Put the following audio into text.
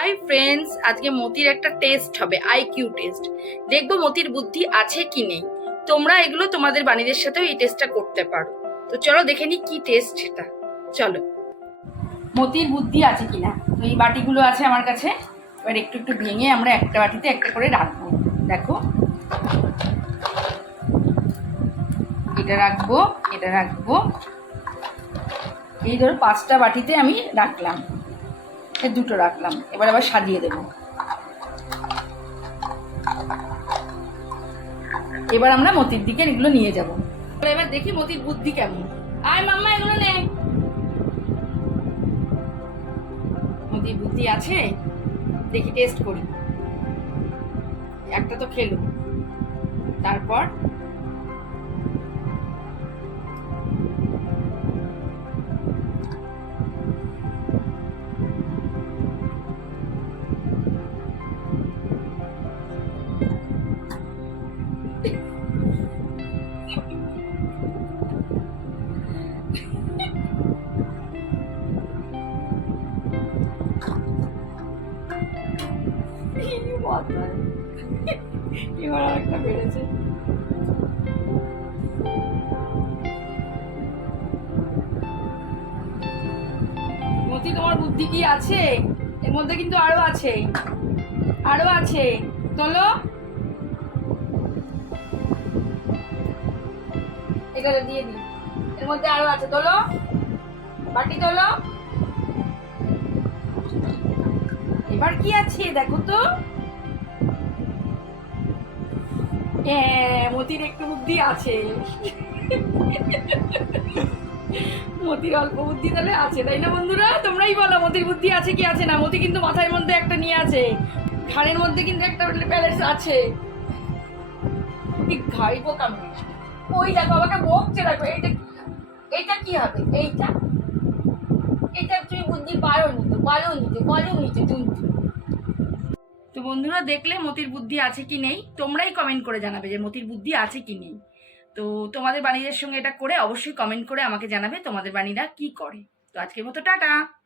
Hi friends আজকে মতির একটা টেস্ট হবে আইকিউ টেস্ট দেখব মতির বুদ্ধি আছে কি নেই। তোমরা এগুলো তোমাদের বাণীদের সাথেও এই টেস্টটা করতে পারো। তো চলো দেখে নি কি টেস্ট সেটা। চলো। মতির বুদ্ধি আছে কিনা তো এই বাটিগুলো আছে আমার কাছে। এবার একটু একটু ভেঙে আমরা একটা বাটিতে একটা করে রাখব। দেখো। এটা রাখব এটা রাখব। এই ধরো পাঁচটা বাটিতে আমি রাখলাম। দুটো রাখলাম। এবার আবার সাজিয়ে দেব। এবার আমরা মতির দিকে এগুলো নিয়ে যাব। এবার দেখি মতির বুদ্ধি কেমন। আয় মাম্মা, এগুলো নে। মতির বুদ্ধি আছে? দেখি টেস্ট করি। একটা তো খেলো। তারপর? মতি তোমার বুদ্ধি কি আছে? এর মধ্যে কিন্তু আরও আছে। আরও আছে। দিয়ে দিই। এর মধ্যে আরও আছে। তোলো। বাটি তোলো। এবার কি আছে? দেখো তো। হ্যাঁ মতির একটু বুদ্ধি আছে। মতির অল্প বুদ্ধি তাহলে আছে, তাই না বন্ধুরা? তোমরাই বলো, মতির বুদ্ধি আছে কি আছে না? মতি কিন্তু মাথার মধ্যে একটা নিয়ে আছে। ঘাড়ের মধ্যে কিন্তু একটা প্যালেস আছে। ঘাড়ি মেয়ে। ওই দেখো, আমাকে বকছে, দেখো, এইটা এইটা কি হবে? এইটা? এটা তুমি বুদ্ধি পারো নিতে পারো নিতে পারো নিতে তুমি তো বন্ধুরা দেখলে মতির বুদ্ধি আছে কি নেই? তোমরাই কমেন্ট করে জানাবে যে মতির বুদ্ধি আছে কি নেই। তো তোমাদের বাণীদের সঙ্গে এটা করে অবশ্যই কমেন্ট করে আমাকে জানাবে তোমাদের বাণীরা কি করে। তো আজকের মতো টাটা।